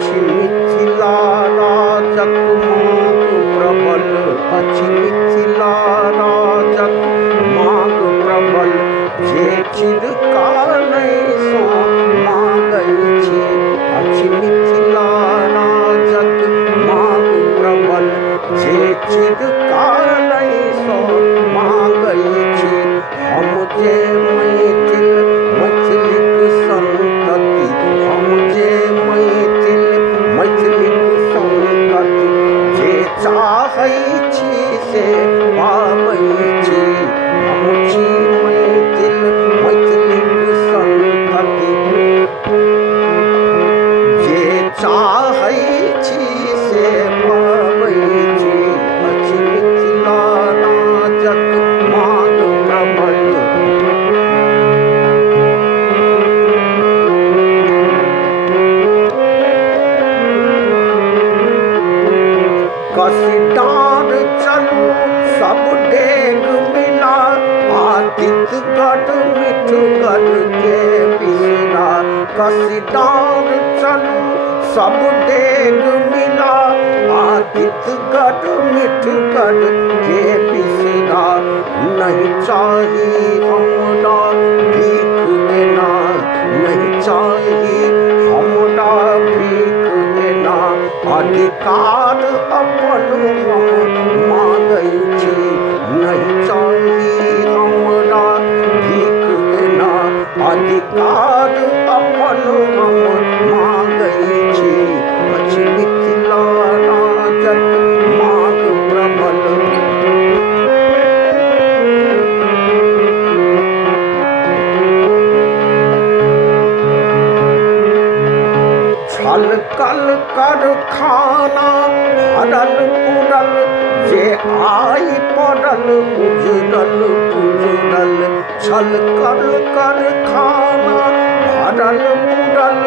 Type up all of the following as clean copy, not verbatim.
अछि मिथिला राजक मांग प्रबल, अछि मिथिला राजक मांग प्रबल, जे चिरकालहि सँ मांगै छी। अछि मिथिला राजक मांग प्रबल, जे चिरकालहि सँ मांगै छी। हम जे मैथिलीक संतति, हम जे मैथिलीक संतति, जे चाहै छी से पाबै छी। हम छी मैथिलीक संतति, जे चाहै छी से पाबै छी। अछि मिथिला राजक मांग प्रबल, कसी डाँर चलू सब डेग मिला, आदित्यगढ़ मिठगढ़ के बिसरा। कसी डाँर चलू सब डेग मिला, आदित्यगढ़ मिठगढ़ के बिसरा। नहीं चाही हमरा भीख एना, नहीं चाही हमरा भीख एना, अधिकार अपन हम मांगै छी। नहीं चाही हमरा भीख एना, अधिकार अपन हम मांगै छी। अछि मिथिला राजक मांग प्रबल, छल कल कारखाना भरल पूरल, जे आइ पड़ल उजड़ल पुजड़ल। छल कल कारखाना भरल पूरल,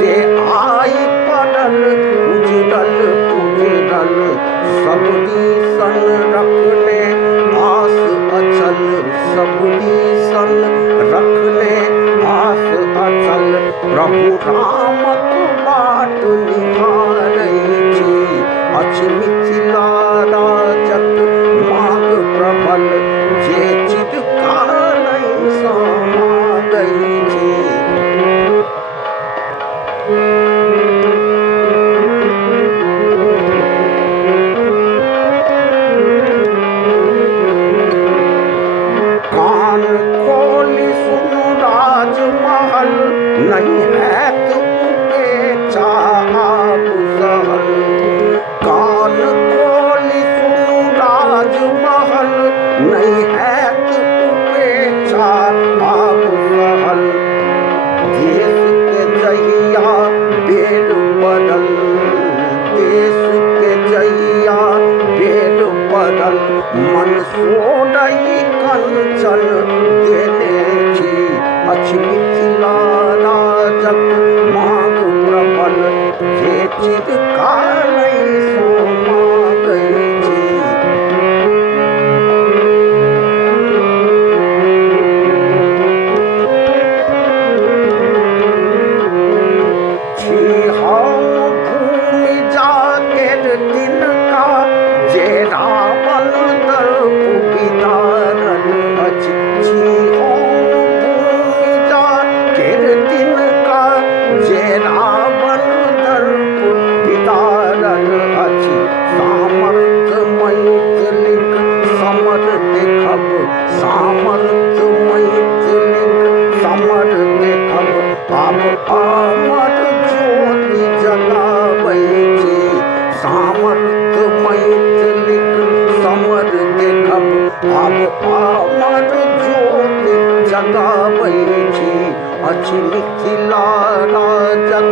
जे आइ पड़ल उजड़ल पुजड़ल। सबरी सन रखने आस अचल, सबरी सन रखने आस अचल। प्रभु रामक बाट निहारै छी। अछि मिथिला राजक मांग प्रबल, जे चिरकालहि सँ मांगै छी। कान खोलि सुनू राजमहल, नहीं हैत उपेक्षा आब सहल। कान खोलि सुनू राजमहल, नहीं हैत उपेक्षा आब सहल। देश के जहिया बेर पड़ल, देश के जहिया बेर पड़ल, मन सोडै कंचन देने छी। अछि मिथिला राजक मांग प्रबल, जे चिरकालहि सँ मांगै छी। छी हम भूमि जागेर तिनका, जे रावण दर्प बिदारल अछि। छी हम भूमि जागेर तिनका, जे रावण दर्प बिदारल अछि। सामर्थ मैथिलीक समर देखब, सामर्थ मैथिलीक समर देखब। आब अमर ज्योति जगाबै छी। सामर्थ मैथिलीक समर देखब, आब अमर ज्योति जगाबै छी। अछि मिथिला राजक